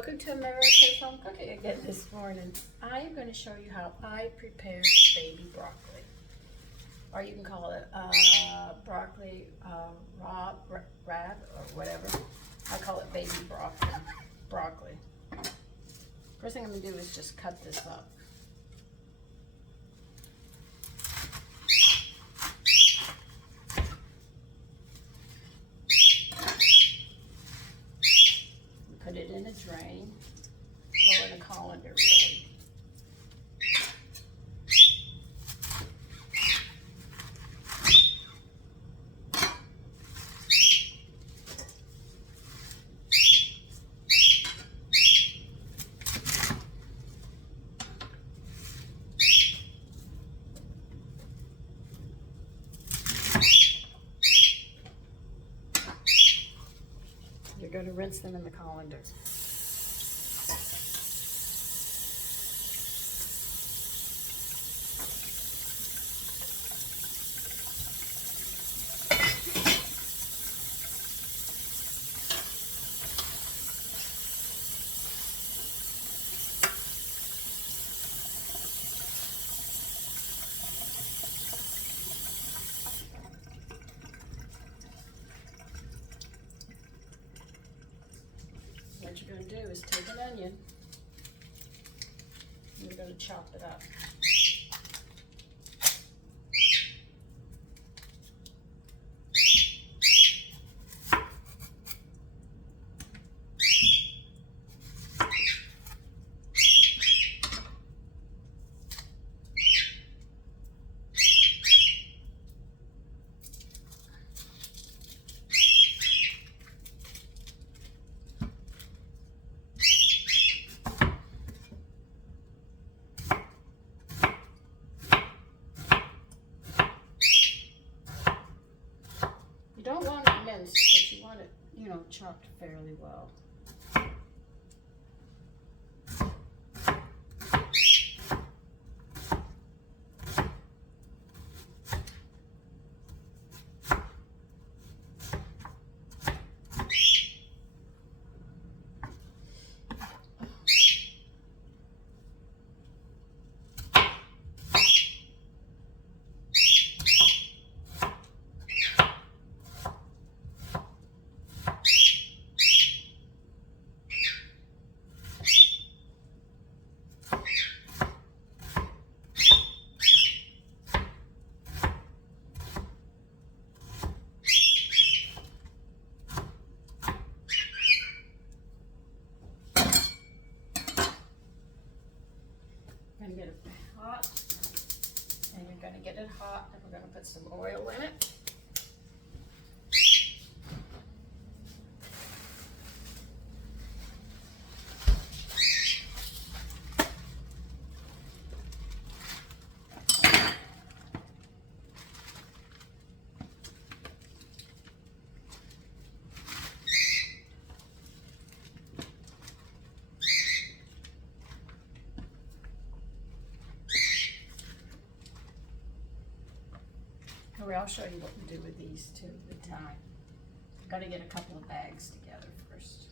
Welcome to America's Home Cooking again this morning. I am going to show you how I prepare baby broccoli. Or you can call it broccoli Rabe or whatever. I call it baby broccoli. First thing I'm going to do is just cut this up. Put it in a drain or in a colander, really. You're going to rinse them in the colander. What you're going to do is take an onion and you're going to chop it up. You don't want it minced, but you want it, chopped fairly well. You're going to get it hot, and you're going to get it hot, and we're going to put some oil in it. I'll show you what we do with these two at a time. I've got to get a couple of bags together first.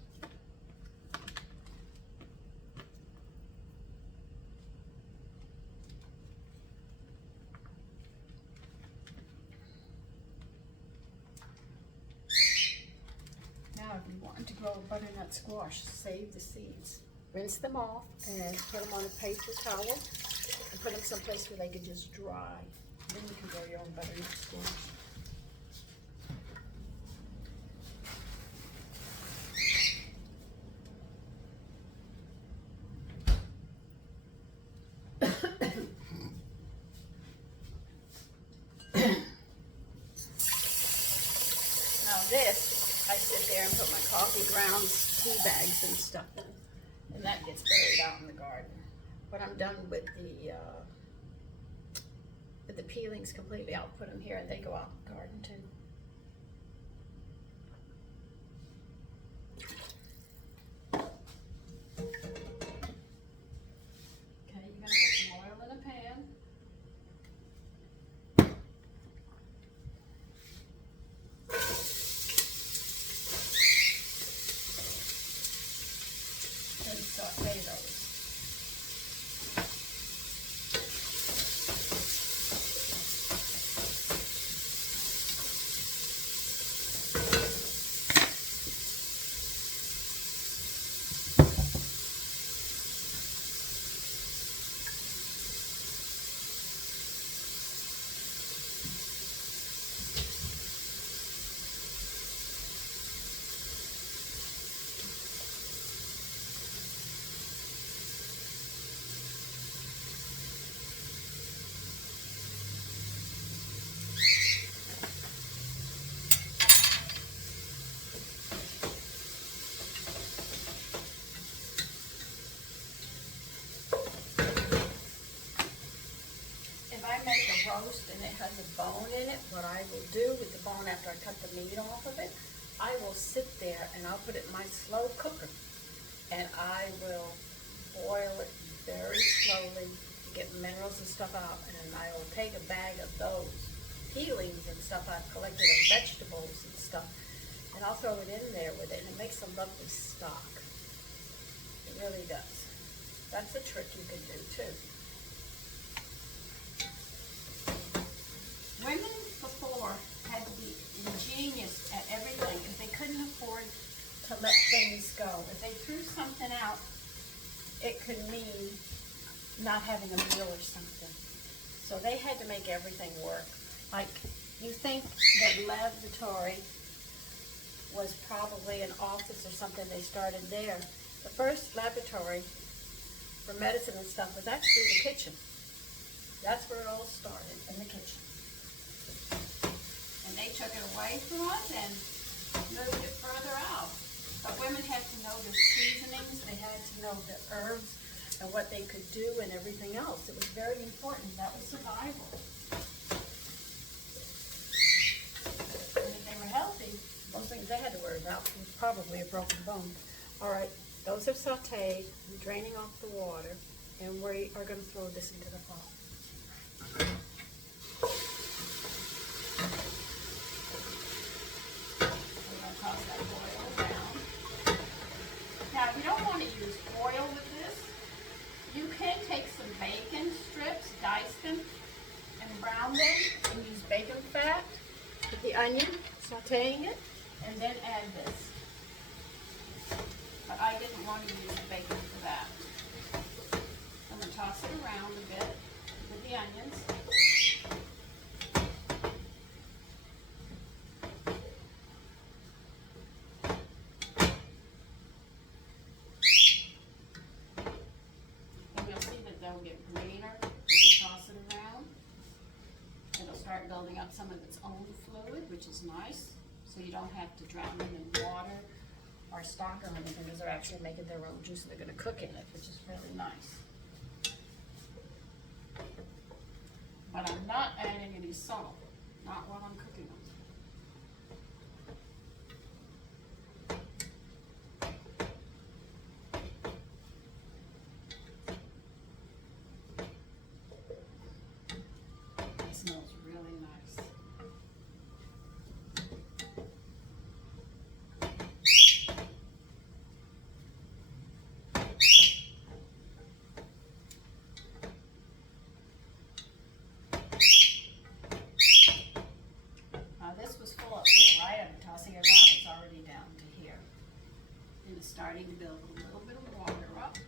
Now, if you want to grow a butternut squash, save the seeds. Rinse them off and put them on a paper towel and put them someplace where they can just dry. Then you can grow your own butternut squash. Now this, I sit there and put my coffee grounds, tea bags and stuff in. And that gets buried out in the garden. When I'm done with the peelings completely, I'll put them here and they go out in the garden too. Okay, you're going to put some oil in a pan. and saute those. If I make a roast and it has a bone in it, what I will do with the bone after I cut the meat off of it, I will sit there and I'll put it in my slow cooker and I will boil it very slowly to get minerals and stuff out, and then I will take a bag of those peelings and stuff I've collected of vegetables and stuff, and I'll throw it in there with it, and it makes a lovely stock. It really does. That's a trick you can do too. Women before had to be ingenious at everything. If they couldn't afford to let things go, if they threw something out, it could mean not having a meal or something. So they had to make everything work. Like, you think that laboratory was probably an office or something, they started there. The first laboratory for medicine and stuff was actually the kitchen. That's where it all started, in the kitchen. And they took it away from us and moved it further out. But women had to know the seasonings, they had to know the herbs and what they could do and everything else. It was very important. That was survival. And if they were healthy, those things they had to worry about was probably a broken bone. All right, those are sauteed. I'm draining off the water, and we are going to throw this into the pot. We're going to toss that oil down. Now, if you don't want to use oil with this, you can take some bacon strips, dice them, and brown them, and use bacon fat with the onion, sauteing it, and then add this. But I didn't want to use bacon for that. I'm going to toss it around a bit with the onions. And you'll see that they'll get greener as you toss it around. It'll start building up some of its own fluid, which is nice. So you don't have to drown them in water or stock or anything, because they're actually making their own juice and they're going to cook in it, which is really nice. But I'm not adding any salt, not while I'm cooking them. It smells really nice. This was full up here, right? I'm tossing it around, it's already down to here. And it's starting to build a little bit of water up.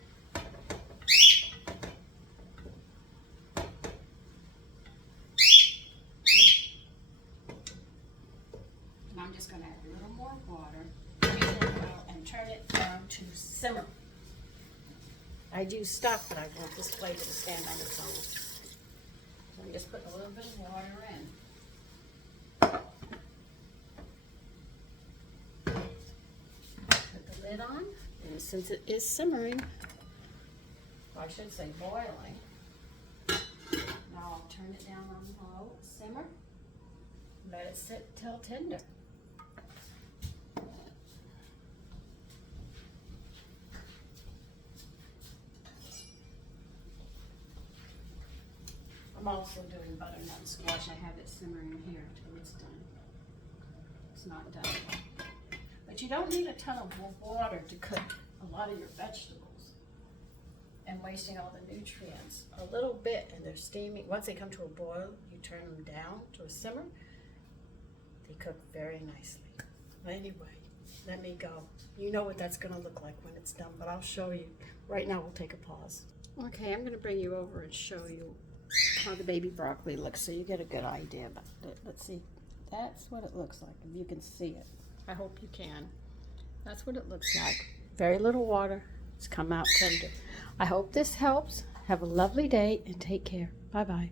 And I'm just going to add a little more water and turn it down to simmer. I do stock, but I want this flavor to stand on its own. So I'm just putting a little bit of water in. Lid on, and since it is simmering, I should say boiling, now I'll turn it down on low, simmer, let it sit till tender. I'm also doing butternut squash. I have it simmering here until it's done. It's not done. But you don't need a ton of water to cook a lot of your vegetables. and wasting all the nutrients. A little bit, and they're steaming. Once they come to a boil, you turn them down to a simmer. They cook very nicely. Anyway, let me go. You know what that's going to look like when it's done, but I'll show you. Right now, we'll take a pause. Okay, I'm going to bring you over and show you how the baby broccoli looks so you get a good idea about it. Let's see. That's what it looks like, if you can see it. I hope you can. That's what it looks like. Very little water. It's come out tender. I hope this helps. Have a lovely day and take care. Bye-bye.